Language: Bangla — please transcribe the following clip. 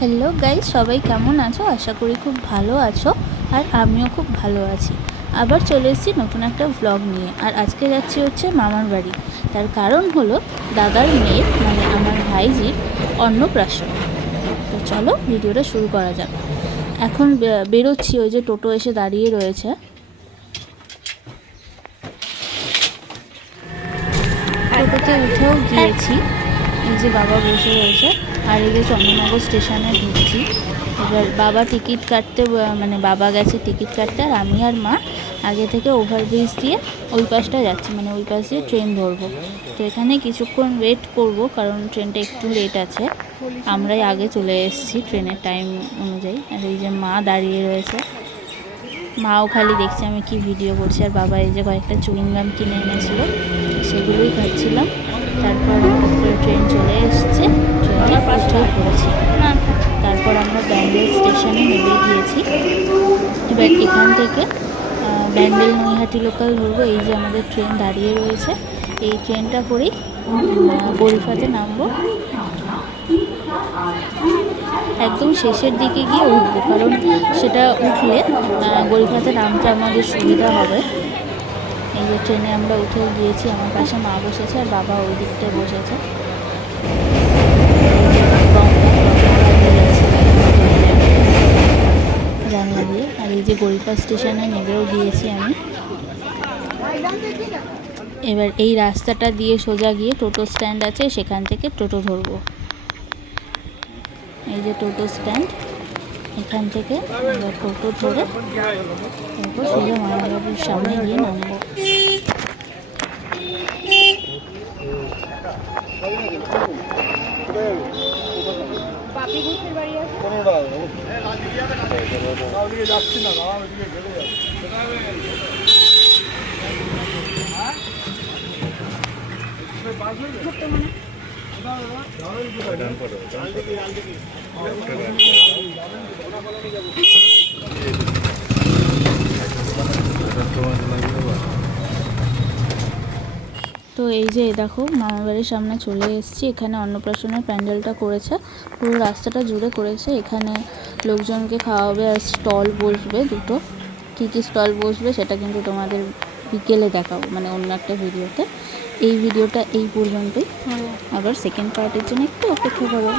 হ্যালো গাইস, সবাই কেমন আছো? আশা করি খুব ভালো আছো। আর আমিও খুব ভালো আছি। আবার চলে এসেছি নতুন একটা ভ্লগ নিয়ে। আর আজকে যাচ্ছি হচ্ছে মামার বাড়ি। তার কারণ হলো দাদার মেয়ের মানে আমার ভাইজির অন্নপ্রাশন। তো চলো ভিডিওটা শুরু করা যাক। এখন বেরোচ্ছি, ওই যে টোটো এসে দাঁড়িয়ে রয়েছে। টোটোতে উঠেও গিয়েছি। এই যে বাবা বসে রয়েছে, আর এই যে চন্দননগর স্টেশনে ঢুকছি। এবার বাবা টিকিট কাটতে মানে বাবা গেছে টিকিট কাটতে, আর আমি আর মা আগে থেকে ওভারব্রিজ দিয়ে ওই পাশটা যাচ্ছি, মানে ওই পাশ দিয়ে ট্রেন ধরবো। তো এখানে কিছুক্ষণ ওয়েট করব, কারণ ট্রেনটা একটু লেট আছে। আমরাই আগে চলে এসেছি ট্রেনের টাইম অনুযায়ী। আর এই যে মা দাঁড়িয়ে রয়েছে, মাও খালি দেখছে আমি কি ভিডিও করছি। আর বাবা এই যে কয়েকটা চুইংগাম কিনে এনেছিল, সেগুলোই খাচ্ছিলাম। তারপর ট্রেন চলে এসছে, ট্রেনে উঠেও পড়েছি। তারপর আমরা ব্যান্ডেল স্টেশনে নেমে গিয়েছি। এবার এখান থেকে ব্যান্ডেল নৈহাটি লোকাল ধরবো। এই যে আমাদের ট্রেন দাঁড়িয়ে রয়েছে, এই ট্রেনটা করেই গরিফাতে নামবো। একদম শেষের দিকে গিয়ে উঠবো, কারণ সেটা উঠলে গরিফাতে নামতে আমাদের সুবিধা হবে। এই যে ট্রেনে আমরা উঠে গিয়েছি, আমার পাশে মা বসেছে আর বাবা ওই দিকটায় বসেছে জানলা দিয়ে। আর এই যে গরিফা স্টেশনে নেমেও গিয়েছি আমি। এবার এই রাস্তাটা দিয়ে সোজা গিয়ে টোটো স্ট্যান্ড আছে, সেখান থেকে টোটো ধরবো। এই যে টোটো স্ট্যান্ড, এখান থেকে এবার টোটো ধরে তারপর সোজা মামার বাড়ির সামনে গিয়ে নামবো। তো এই যে দেখো মামার বাড়ির সামনে চলে এসেছি। এখানে অন্নপ্রাশনের প্যান্ডেলটা করেছে, পুরো রাস্তাটা জুড়ে করেছে। এখানে লোকজনকে খাওয়াবে আর স্টল বসবে দুটো। কী কী স্টল বসবে সেটা কিন্তু তোমাদের বিকেলে দেখাবো, মানে অন্য একটা ভিডিওতে। এই ভিডিওটা এই পর্যন্তই, আবার সেকেন্ড পার্টের জন্য একটু অপেক্ষা করো।